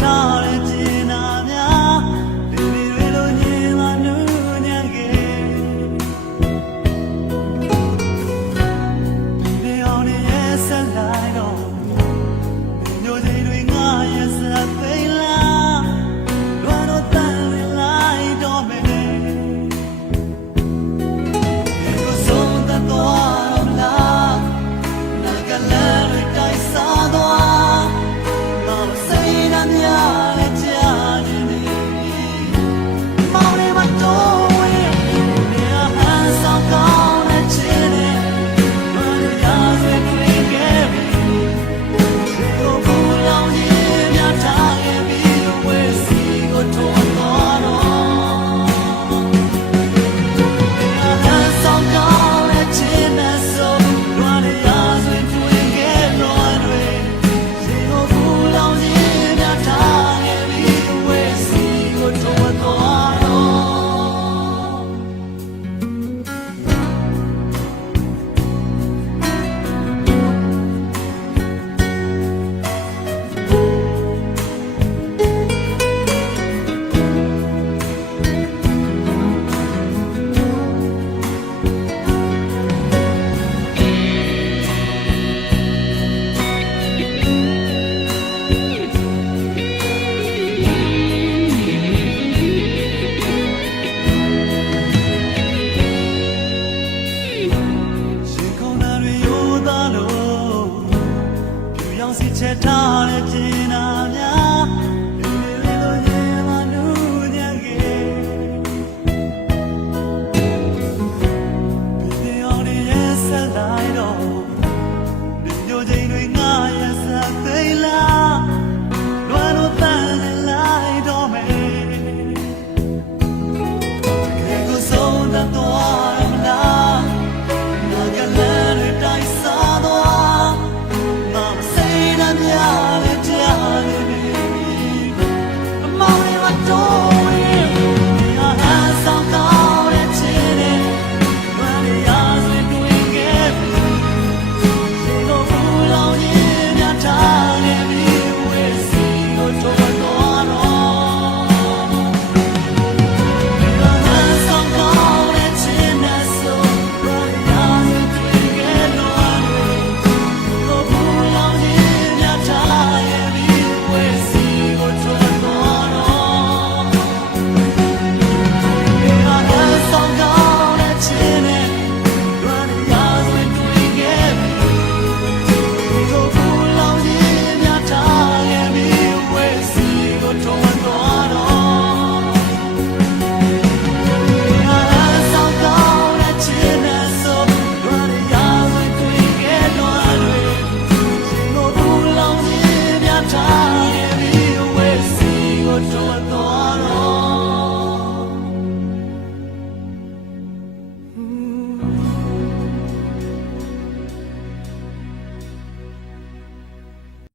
ထားတဲ့ကျင်နာများဒီတွေလိုညင်မနူးညံ့ခဲ့ဒီအောင်ရဲ့ဆက်လိုက်တော့ညိုစိတွေငါရဲ့ဆက်သိလားလွမ်းတော့တန်လိုက်တော့မယ်ဒီကိုဆုံးတော့လားနာကလည်းတိုက်စားတော့စိတ်နှမြလည်းကြာနေပြီမောင်လေးမတော်ဝင်နေရာဟန်ဆောင်ကောင်းတဲ့ချစ်နဲ့ဘာလို့ရဆွေးတွေ့ခဲ့ပြီဒီကိုဘူးလောင်ရင်မြထားခဲ့ပြီဝဲစီကိုထုံးတော့နေရာဟန်ဆောင်ကောင်းတဲ့ချစ်နဲ့ဆိုဘာလို့ရဆွေးတွေ့ခဲ့တော့တွေဒီကိုဘူးလောင်ချက်ထားတဲ့ကျင်နာ